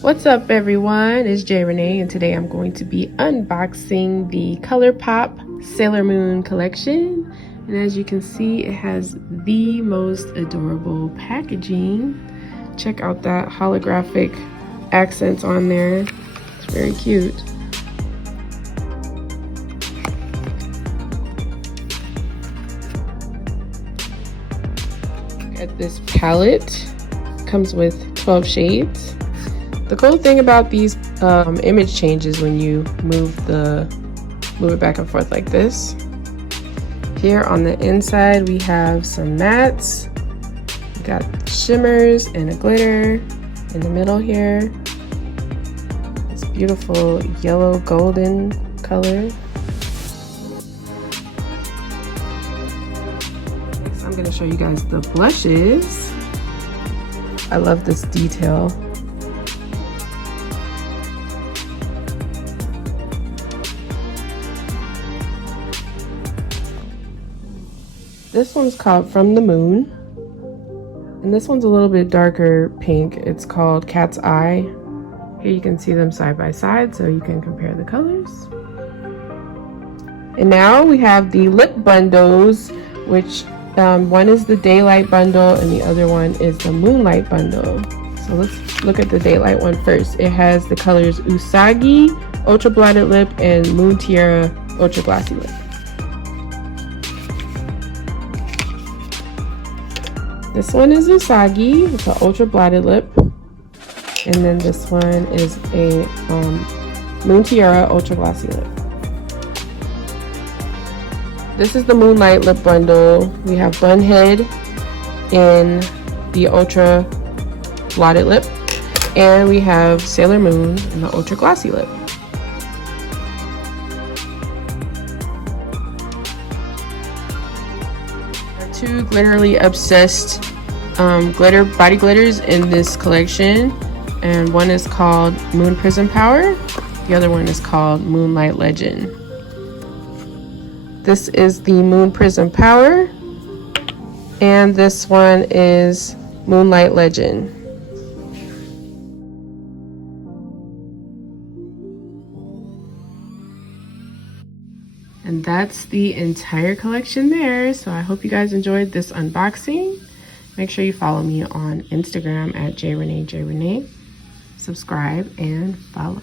What's up everyone, it's J Renee and today I'm going to be unboxing the ColourPop Sailor Moon collection. And as you can see, it has the most adorable packaging. Check out that holographic accents on there. It's very cute. At this palette, comes with 12 shades. The cool thing about these image changes when you move it back and forth like this. Here on the inside we have some mattes. We got shimmers and a glitter in the middle here. This beautiful yellow golden color. Next I'm going to show you guys the blushes. I love this detail. This one's called From the Moon, and this one's a little bit darker pink. It's called Cat's Eye. Here you can see them side by side so you can compare the colors. And now we have the lip bundles, which one is the Daylight bundle and the other one is the Moonlight bundle. So let's look at the Daylight one first. It has the colors Usagi, Ultra Blotted Lip, and Moon Tiara, Ultra Glossy Lip. This one is Usagi with an ultra blotted lip, and then this one is a Moon Tiara ultra glossy lip. This is the Moonlight lip bundle. We have Bunhead in the ultra blotted lip, and we have Sailor Moon in the ultra glossy lip. Two glitterly obsessed body glitters in this collection, and one is called Moon Prism Power, the other one is called Moonlight Legend. This is the Moon Prism Power, and this one is Moonlight Legend. And that's the entire collection there. So I hope you guys enjoyed this unboxing. Make sure you follow me on Instagram at JRenee. Subscribe and follow.